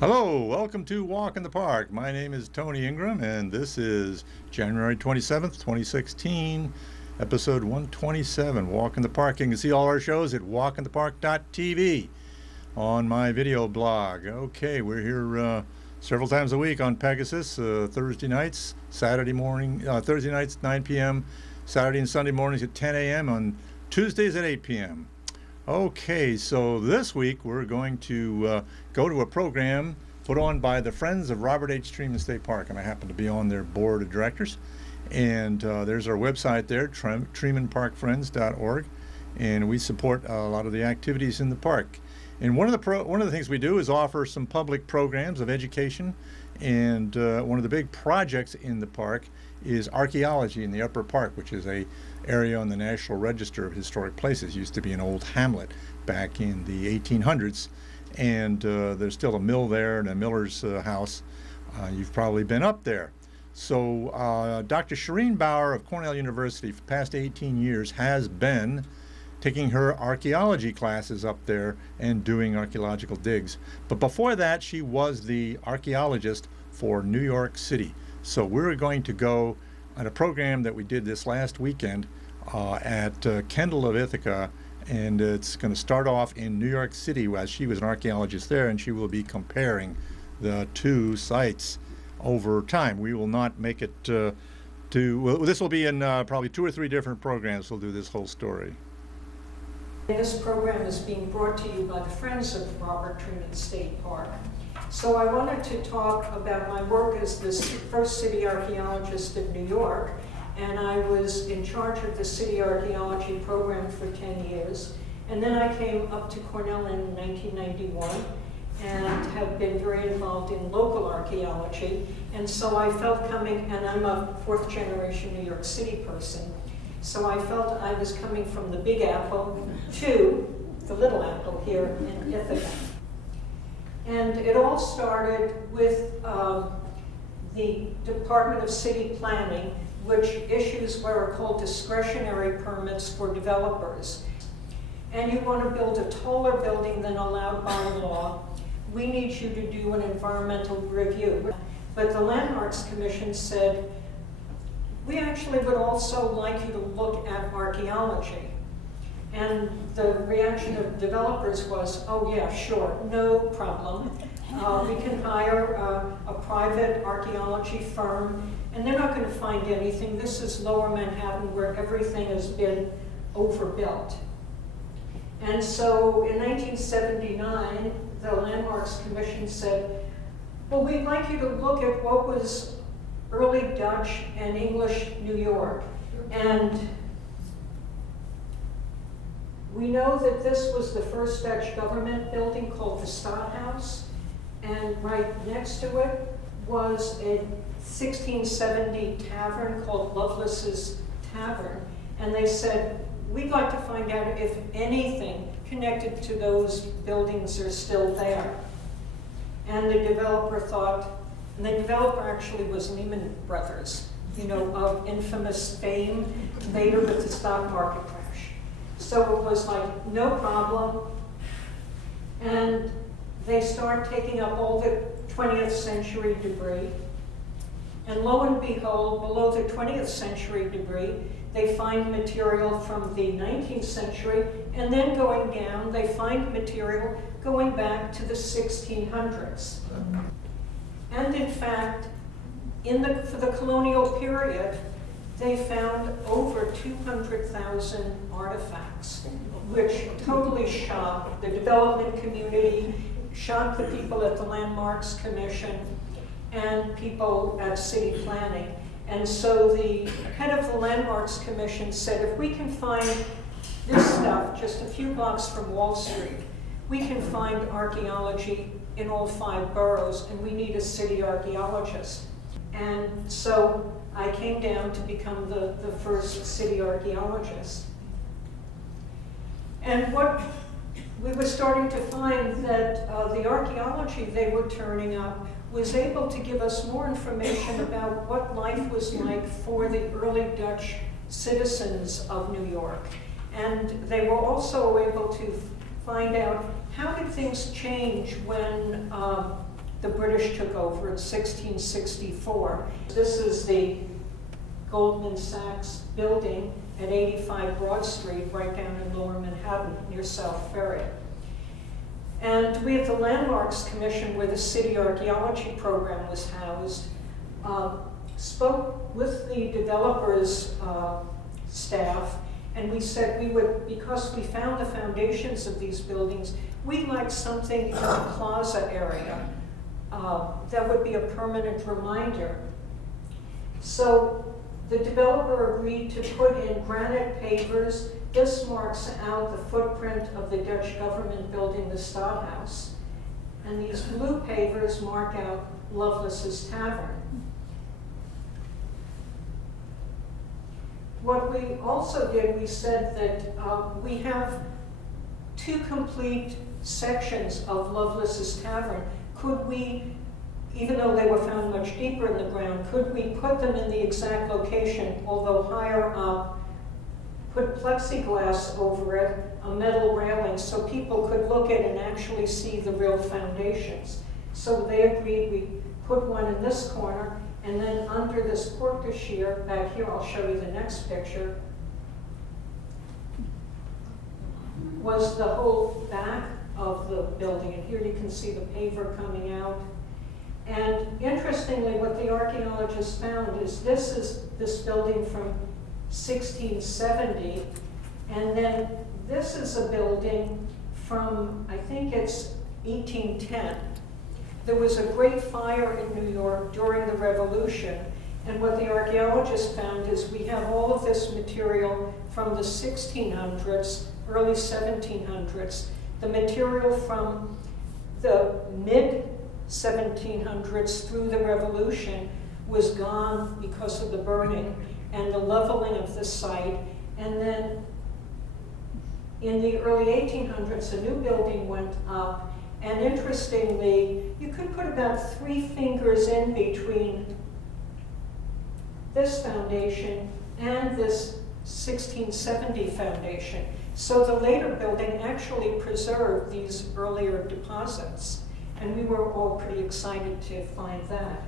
Hello, welcome to Walk in the Park. My name is Tony Ingram, and this is January 27th, 2016, episode 127, Walk in the Park. You can see all our shows at walkinthepark.tv on my video blog. Okay, we're here several times a week on Pegasus, Thursday nights, Thursday nights 9 p.m., Saturday and Sunday mornings at 10 a.m., on Tuesdays at 8 p.m. Okay, so this week we're going to go to a program put on by the Friends of Robert H. Truman State Park, and I happen to be on their board of directors. And there's our website there, TrumanParkFriends.org, and we support a lot of the activities in the park. And one of the things we do is offer some public programs of education, and one of the big projects in the park is archaeology in the Upper Park, which is a area on the National Register of Historic Places. It used to be an old hamlet back in the 1800s, and there's still a mill there and a miller's house. You've probably been up there. So Dr. Shireen Bauer of Cornell University for the past 18 years has been taking her archaeology classes up there and doing archaeological digs. But before that, she was the archaeologist for New York City. So we're going to go on a program that we did this last weekend at Kendall of Ithaca, and it's going to start off in New York City, as she was an archaeologist there, and she will be comparing the two sites over time. We will not make it well, this will be in probably 2 or 3 different programs. We'll do this whole story. This program is being brought to you by the Friends of Robert Truman State Park. So I wanted to talk about my work as the first city archaeologist in New York, and I was in charge of the city archaeology program for 10 years. And then I came up to Cornell in 1991 and have been very involved in local archaeology. And so I felt coming, and I'm a 4th generation New York City person, so I felt I was coming from the Big Apple to the Little Apple here in Ithaca. And it all started with the Department of City Planning, which issues what are called discretionary permits for developers. And you want to build a taller building than allowed by law, we need you to do an environmental review. But the Landmarks Commission said, we actually would also like you to look at archaeology. And the reaction of developers was, oh yeah, sure, no problem. We can hire a private archaeology firm, and they're not going to find anything. This is Lower Manhattan, where everything has been overbuilt. And so in 1979, the Landmarks Commission said, well, we'd like you to look at what was early Dutch and English New York. And we know that this was the first Dutch government building called the Stadhuis, and right next to it was a 1670 tavern called Lovelace's Tavern. And they said, we'd like to find out if anything connected to those buildings are still there. And the developer thought, and the developer actually was Lehman Brothers, of infamous fame later with the stock market crash. So it was like, no problem. And they start taking up all the 20th century debris. And lo and behold, below the 20th century debris, they find material from the 19th century, and then going down, they find material going back to the 1600s. And in fact, for the colonial period, they found over 200,000 artifacts, which totally shocked the development community, shocked the people at the Landmarks Commission, and people at city planning. And so the head of the Landmarks Commission said, if we can find this stuff just a few blocks from Wall Street, we can find archaeology in all 5 boroughs, and we need a city archaeologist. And so I came down to become the first city archaeologist. And what we were starting to find that the archaeology they were turning up was able to give us more information about what life was like for the early Dutch citizens of New York. And they were also able to find out how did things change when the British took over in 1664. This is the Goldman Sachs building at 85 Broad Street, right down in Lower Manhattan, near South Ferry. And we have the Landmarks Commission, where the city archaeology program was housed, spoke with the developers' staff, and we said we would, because we found the foundations of these buildings, we'd like something in the plaza area that would be a permanent reminder. So the developer agreed to put in granite pavers. This marks out the footprint of the Dutch government building, the Stadhuis. And these blue pavers mark out Lovelace's Tavern. What we also did, we said that we have 2 complete sections of Lovelace's Tavern. Could we, even though they were found much deeper in the ground, could we put them in the exact location, although higher up, put plexiglass over it, a metal railing, so people could look at and actually see the real foundations? So they agreed. We put one in this corner, and then under this porte-cochere back here, I'll show you the next picture, was the whole back of the building. And here you can see the paver coming out. And interestingly, what the archaeologists found is this building from 1670, and then this is a building from, I think it's 1810. There was a great fire in New York during the Revolution, and what the archaeologists found is we have all of this material from the 1600s, early 1700s. The material from the mid-1700s through the Revolution was gone because of the burning and the leveling of the site. And then in the early 1800s, a new building went up. And interestingly, you could put about 3 fingers in between this foundation and this 1670 foundation. So the later building actually preserved these earlier deposits. And we were all pretty excited to find that.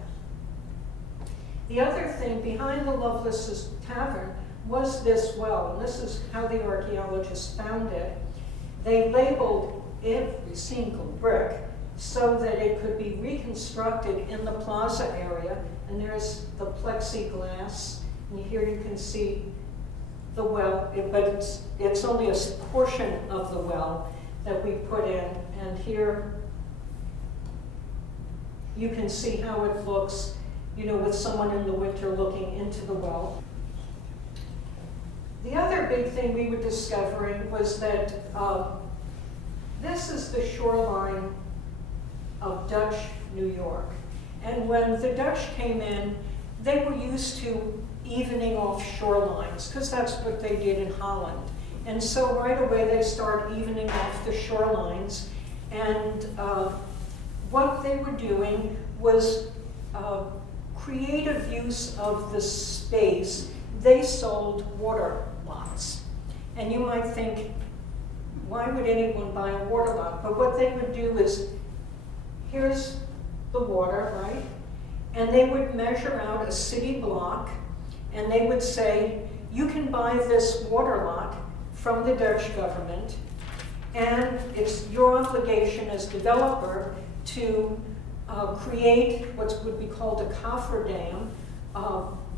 The other thing behind the Lovelace's Tavern was this well, and this is how the archaeologists found it. They labeled every single brick so that it could be reconstructed in the plaza area. And there's the plexiglass, and here you can see the well, but it's only a portion of the well that we put in. And here you can see how it looks, you know, with someone in the winter looking into the well. The other big thing we were discovering was that this is the shoreline of Dutch New York. And when the Dutch came in, they were used to evening off shorelines, because that's what they did in Holland. And so right away they start evening off the shorelines. And what they were doing was creative use of the space. They sold water lots. And you might think, why would anyone buy a water lot? But what they would do is, here's the water, right? And they would measure out a city block, and they would say, you can buy this water lot from the Dutch government, and it's your obligation as developer to create what would be called a cofferdam,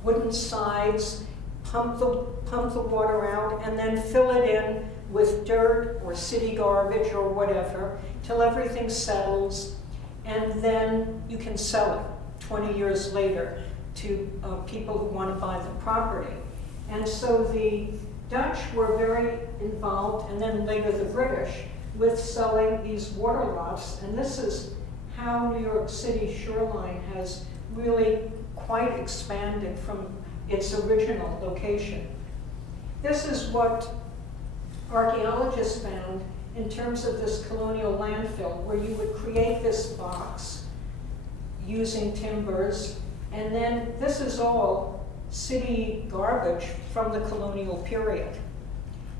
wooden sides, pump the water out, and then fill it in with dirt or city garbage or whatever till everything settles, and then you can sell it 20 years later to people who want to buy the property. And so the Dutch were very involved, and then later the British, with selling these water lots. And this is how New York City shoreline has really quite expanded from its original location. This is what archaeologists found in terms of this colonial landfill, where you would create this box using timbers, and then this is all city garbage from the colonial period.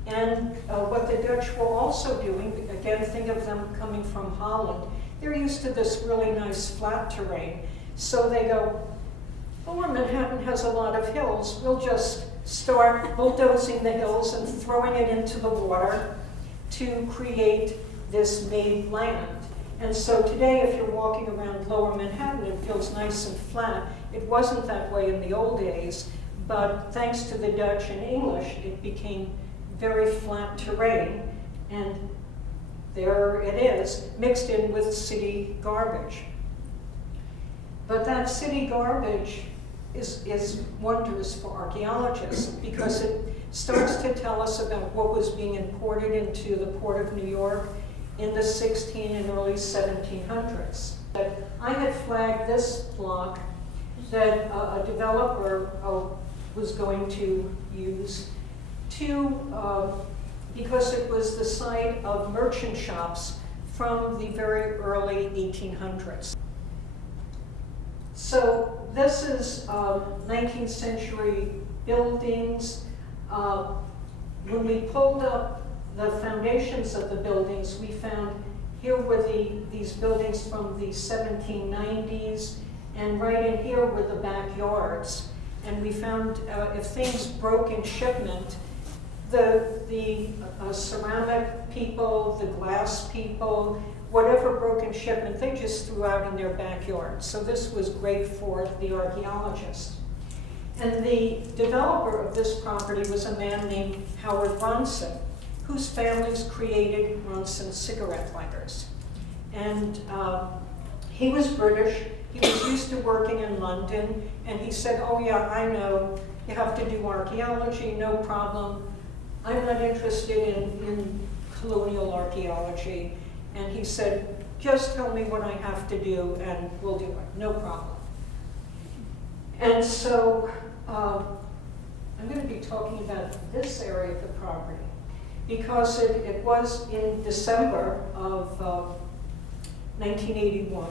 And what the Dutch were also doing, again, think of them coming from Holland, they're used to this really nice flat terrain. So they go, Lower Manhattan has a lot of hills. We'll just start bulldozing the hills and throwing it into the water to create this made land. And so today, if you're walking around Lower Manhattan, it feels nice and flat. It wasn't that way in the old days, but thanks to the Dutch and English, it became very flat terrain, and there it is, mixed in with city garbage. But that city garbage is wondrous for archaeologists, because it starts to tell us about what was being imported into the Port of New York in the 16 and early 1700s. But I had flagged this block that a developer was going to use because it was the site of merchant shops from the very early 1800s. So this is 19th century buildings. When we pulled up the foundations of the buildings, we found here were these buildings from the 1790s, and right in here were the backyards. And we found if things broke in shipment, the ceramic people, the glass people, whatever broke in shipment, they just threw out in their backyard. So this was great for the archaeologist. And the developer of this property was a man named Howard Ronson, whose families created Ronson cigarette lighters. And he was British. He was used to working in London, and he said, oh yeah, I know, you have to do archaeology, no problem. I'm not interested in colonial archaeology. And he said, just tell me what I have to do and we'll do it, no problem. And so I'm going to be talking about this area of the property, because it was in December of 1981.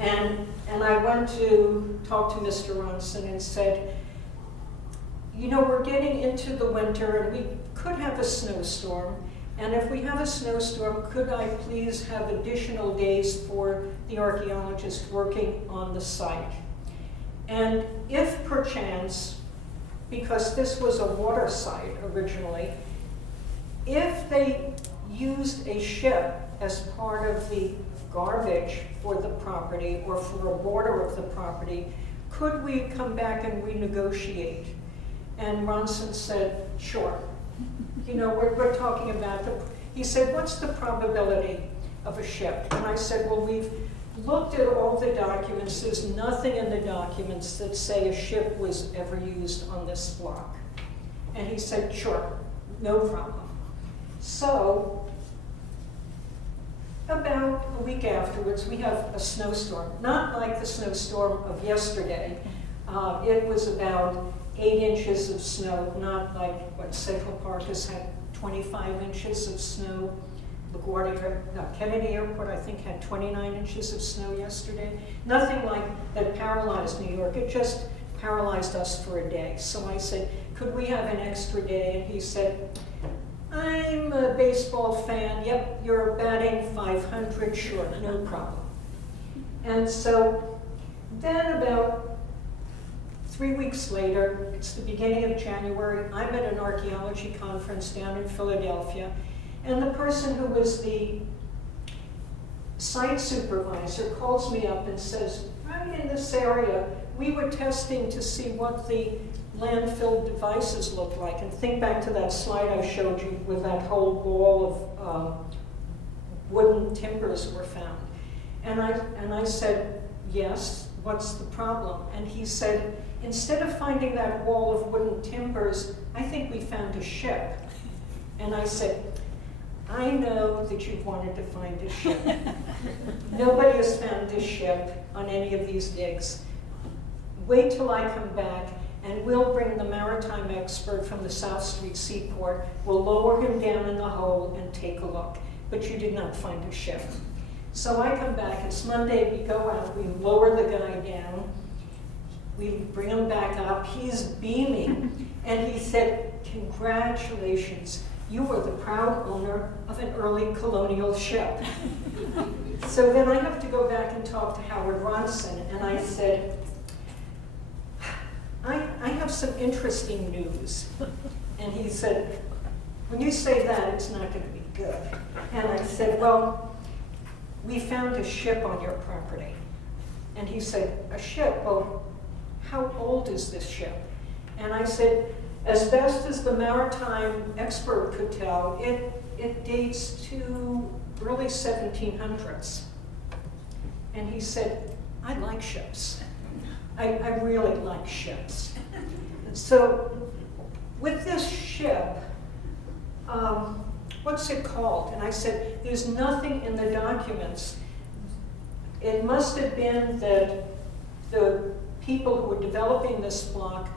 And I went to talk to Mr. Ronson and said, you know, we're getting into the winter and we could have a snowstorm. And if we have a snowstorm, could I please have additional days for the archaeologist working on the site? And if perchance, because this was a water site originally, if they used a ship as part of the garbage for the property or for a border of the property, could we come back and renegotiate? And Ronson said, sure. You know, we're talking about he said, what's the probability of a ship? And I said, well, we've looked at all the documents. There's nothing in the documents that say a ship was ever used on this block. And he said, sure, no problem. So about a week afterwards, we have a snowstorm, not like the snowstorm of yesterday. It was about 8 inches of snow, not like what Central Park has had 25 inches of snow. Kennedy Airport, I think, had 29 inches of snow yesterday. Nothing like that paralyzed New York. It just paralyzed us for a day. So I said, could we have an extra day? And he said, I'm a baseball fan. Yep, you're batting 500, sure, no problem. And so then about 3 weeks later, it's the beginning of January, I'm at an archaeology conference down in Philadelphia, and the person who was the site supervisor calls me up and says, right in this area, we were testing to see what the landfill devices look like. And think back to that slide I showed you with that whole wall of wooden timbers were found. And I said, yes, what's the problem? And he said, instead of finding that wall of wooden timbers, I think we found a ship. And I said, I know that you've wanted to find a ship. Nobody has found this ship on any of these digs. Wait till I come back, and we'll bring the maritime expert from the South Street Seaport. We'll lower him down in the hole and take a look. But you did not find a ship. So I come back, it's Monday, we go out, we lower the guy down, we bring him back up, he's beaming, and he said, congratulations, you were the proud owner of an early colonial ship. So then I have to go back and talk to Howard Ronson, and I said, I have some interesting news. And he said, when you say that, it's not going to be good. And I said, well, we found a ship on your property. And he said, a ship? Well, how old is this ship? And I said, as best as the maritime expert could tell, it dates to early 1700s. And he said, I like ships. I really like ships. So with this ship, what's it called? And I said, there's nothing in the documents. It must have been that the people who were developing this block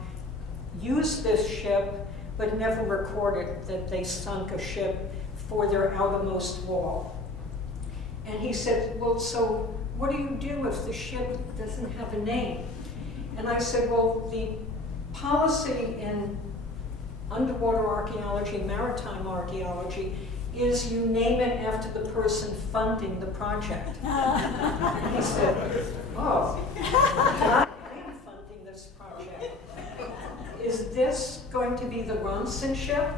used this ship, but never recorded that they sunk a ship for their outermost wall. And he said, well, so what do you do if the ship doesn't have a name? And I said, well, the policy in underwater archaeology, maritime archaeology, is you name it after the person funding the project. And he said, oh, I am funding this project. Is this going to be the Ronson ship?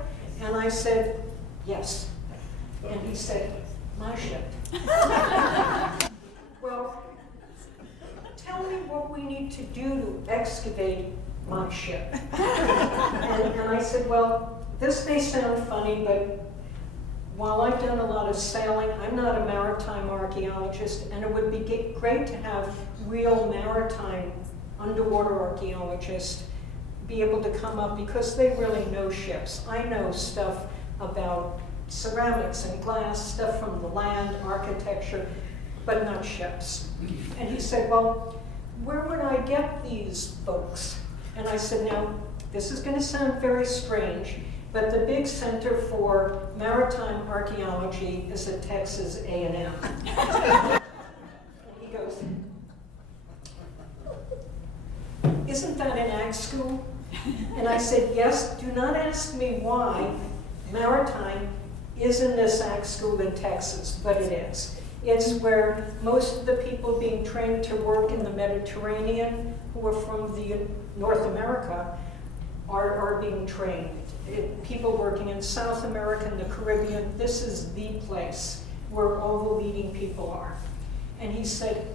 And I said, yes. And he said, my ship. Well, tell me what we need to do to excavate my ship. And I said, well, this may sound funny, but while I've done a lot of sailing, I'm not a maritime archaeologist, and it would be great to have real maritime underwater archaeologists be able to come up because they really know ships. I know stuff about ceramics and glass, stuff from the land, architecture, but not ships. And he said, well, where would I get these folks? And I said, now, this is going to sound very strange, but the big center for maritime archaeology is at Texas A&M. And he goes, isn't that an ag school? And I said, yes, do not ask me why maritime is in this ag school in Texas, but it is. It's where most of the people being trained to work in the Mediterranean who are from North America are being trained. People working in South America and the Caribbean, this is the place where all the leading people are. And he said,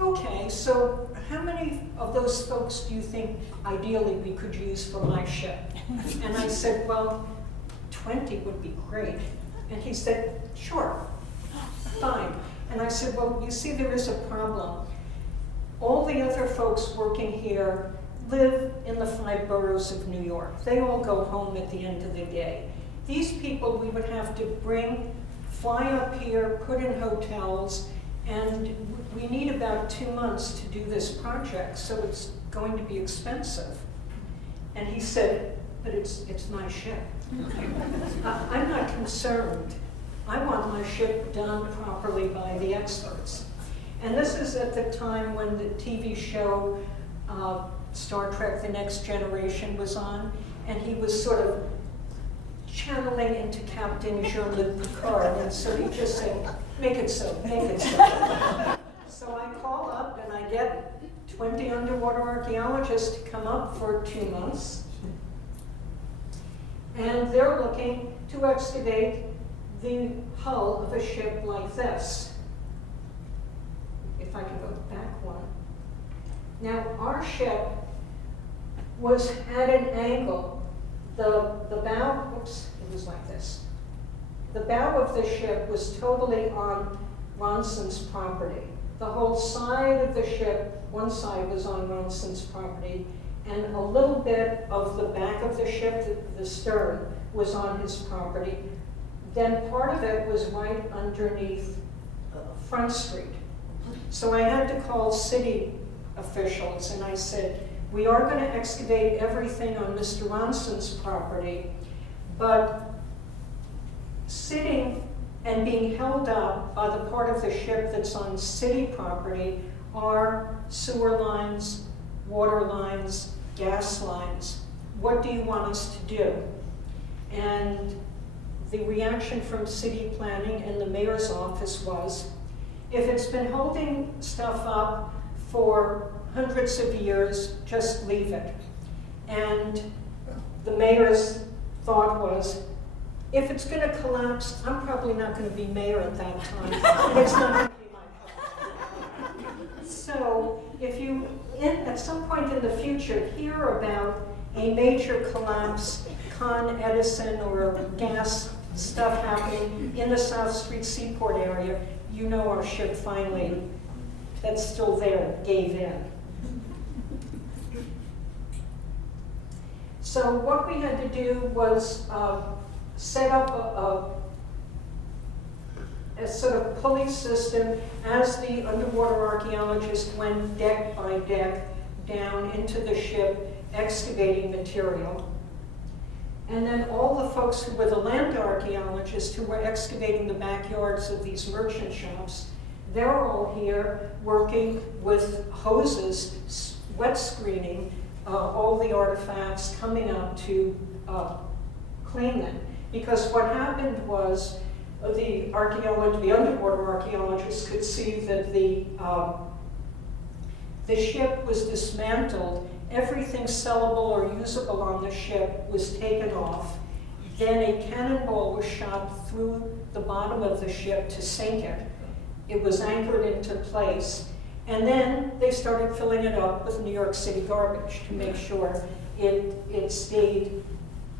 okay, so how many of those folks do you think ideally we could use for my ship? And I said, well, 20 would be great. And he said, sure, fine. And I said, well, you see, there is a problem. All the other folks working here live in the 5 boroughs of New York. They all go home at the end of the day. These people we would have to fly up here, put in hotels, and we need about 2 months to do this project, so it's going to be expensive. And he said, but it's my ship. I'm not concerned. I want my ship done properly by the experts. And this is at the time when the TV show Star Trek: The Next Generation was on, and he was sort of channeling into Captain Jean-Luc Picard, and so he just said, make it so, make it so. So I call up and I get 20 underwater archaeologists to come up for 2 months, and they're looking to excavate the hull of a ship like this. If I can go back one. Now, our ship was at an angle. The bow, oops, it was like this. The bow of the ship was totally on Ronson's property. The whole side of the ship, one side was on Ronson's property, and a little bit of the back of the ship, the stern, was on his property. Then part of it was right underneath Front Street. So I had to call city officials, and I said, we are going to excavate everything on Mr. Ronson's property, but sitting and being held up by the part of the ship that's on city property are sewer lines, water lines, gas lines. What do you want us to do? And the reaction from city planning and the mayor's office was, If it's been holding stuff up for hundreds of years, just leave it. And the mayor's thought was, if it's going to collapse, I'm probably not going to be mayor at that time. And it's not going to be my problem. So if you, at some point in the future, hear about a major collapse, Con Edison or gas stuff happening in the South Street Seaport area, you know our ship finally, that's still there, gave in. So what we had to do was set up a sort of pulley system as the underwater archaeologists went deck by deck down into the ship, excavating material. And then all the folks who were the land archaeologists who were excavating the backyards of these merchant shops, they're all here working with hoses, wet screening all the artifacts, coming up to clean them. Because what happened was the underwater archaeologists could see that the ship was dismantled. Everything sellable or usable on the ship was taken off. Then a cannonball was shot through the bottom of the ship to sink it. It was anchored into place. And then they started filling it up with New York City garbage to make sure it stayed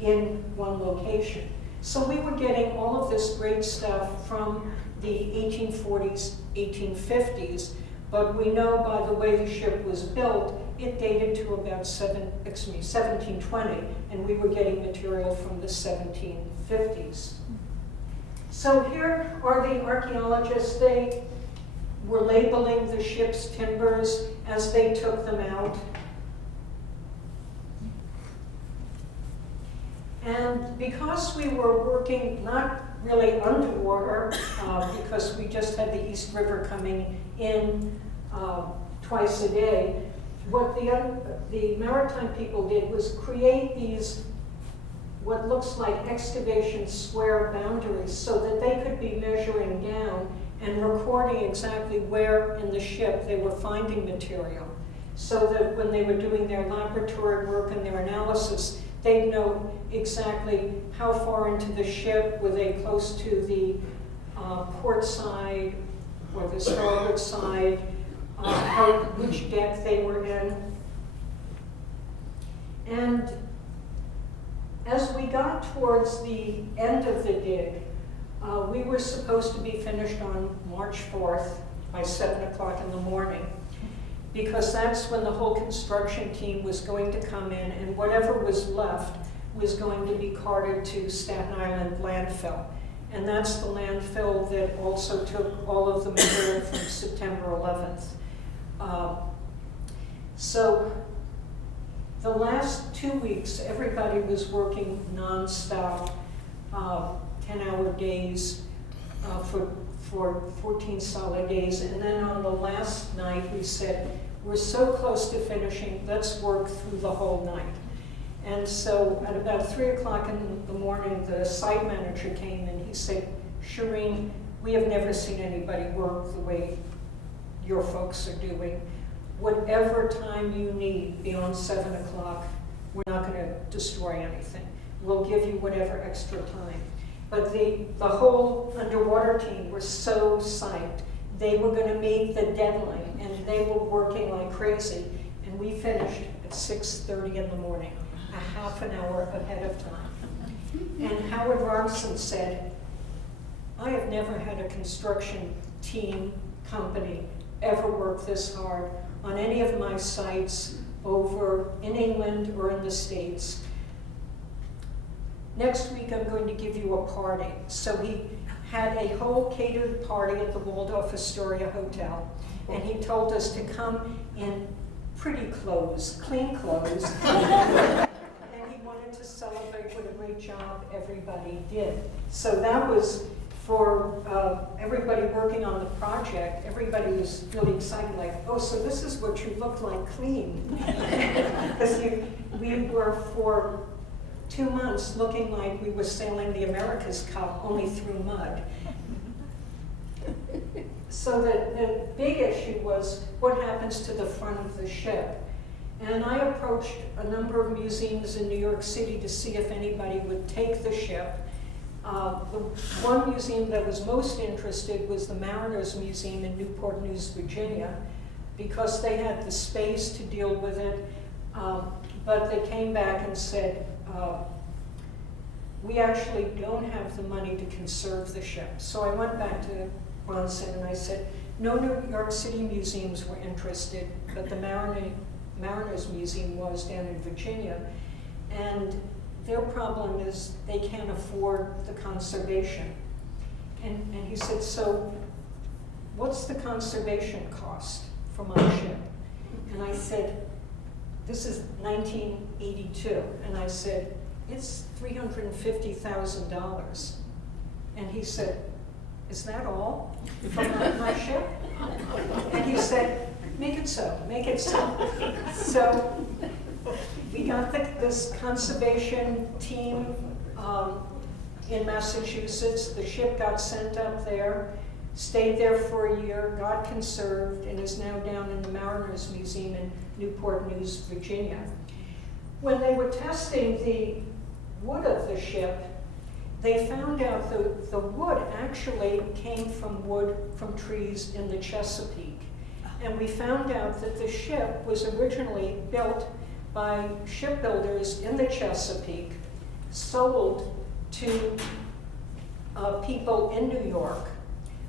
in one location. So we were getting all of this great stuff from the 1840s, 1850s, but we know by the way the ship was built, it dated to about 1720, and we were getting material from the 1750s. So here are the archaeologists. They were labeling the ship's timbers as they took them out. And because we were working not really underwater, because we just had the East River coming in twice a day, what the maritime people did was create these, what looks like excavation square boundaries, so that they could be measuring down and recording exactly where in the ship they were finding material, so that when they were doing their laboratory work and their analysis, they'd know exactly how far into the ship, were they close to the port side or the starboard side, which deck they were in. And as we got towards the end of the dig, we were supposed to be finished on March 4th by 7 o'clock in the morning, because that's when the whole construction team was going to come in, and whatever was left was going to be carted to Staten Island landfill. And that's the landfill that also took all of the material from September 11th. So the last 2 weeks, everybody was working nonstop, 10-hour days for 14 solid days. And then on the last night, we said, we're so close to finishing, let's work through the whole night. And so at about 3 o'clock in the morning, the site manager came and he said, Shireen, we have never seen anybody work the way your folks are doing. Whatever time you need beyond 7 o'clock, we're not going to destroy anything. We'll give you whatever extra time. But the whole underwater team were so psyched. They were going to meet the deadline, and they were working like crazy. And we finished at 6:30 in the morning, a half an hour ahead of time. And Howard Robson said, I have never had a construction team, company, ever work this hard on any of my sites over in England or in the States. Next week I'm going to give you a party. So he had a whole catered party at the Waldorf Astoria Hotel, and he told us to come in pretty clothes, clean clothes, and he wanted to celebrate what a great job everybody did. So that was for everybody working on the project. Everybody was really excited, like, oh, so this is what you look like clean. Because we were for 2 months looking like we were sailing the America's Cup only through mud. so the big issue was what happens to the front of the ship. And I approached a number of museums in New York City to see if anybody would take the ship. The one museum that was most interested was the Mariners Museum in Newport News, Virginia, because they had the space to deal with it, but they came back and said, we actually don't have the money to conserve the ship. So I went back to Bronson and I said, no New York City museums were interested, but the Mariners Museum was down in Virginia. And their problem is they can't afford the conservation. And he said, so what's the conservation cost for my ship? And I said, this is 1982. And I said, it's $350,000. And he said, is that all for my ship? And he said, make it so, make it so. So we got this conservation team in Massachusetts. The ship got sent up there, stayed there for a year, got conserved, and is now down in the Mariners Museum in Newport News, Virginia. When they were testing the wood of the ship, they found out the wood actually came from wood from trees in the Chesapeake. And we found out that the ship was originally built by shipbuilders in the Chesapeake, sold to people in New York.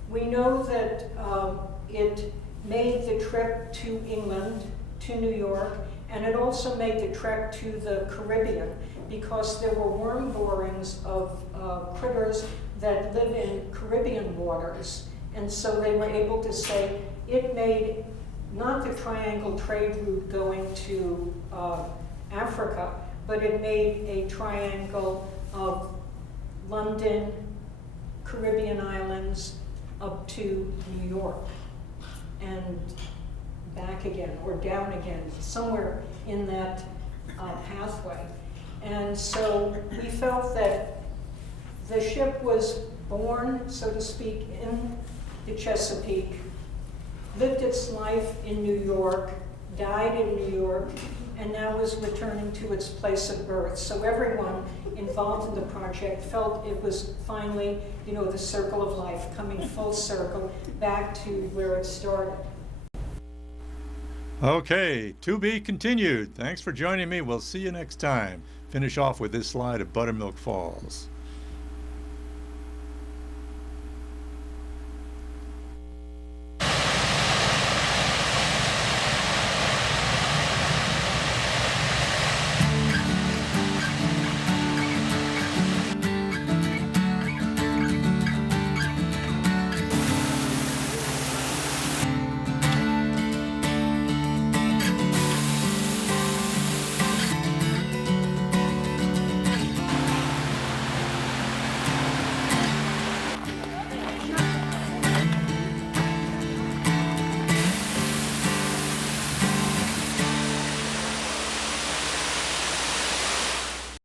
We know that it made the trip to England, to New York, and it also made the trek to the Caribbean because there were worm borings of critters that live in Caribbean waters. And so they were able to say it made not the triangle trade route going to Africa, but it made a triangle of London, Caribbean islands, up to New York, and back again, or down again, somewhere in that pathway. And so we felt that the ship was born, so to speak, in the Chesapeake, lived its life in New York, died in New York, and now is returning to its place of birth. So everyone involved in the project felt it was finally, you know, the circle of life, coming full circle back to where it started. Okay, to be continued. Thanks for joining me. We'll see you next time. Finish off with this slide of Buttermilk Falls.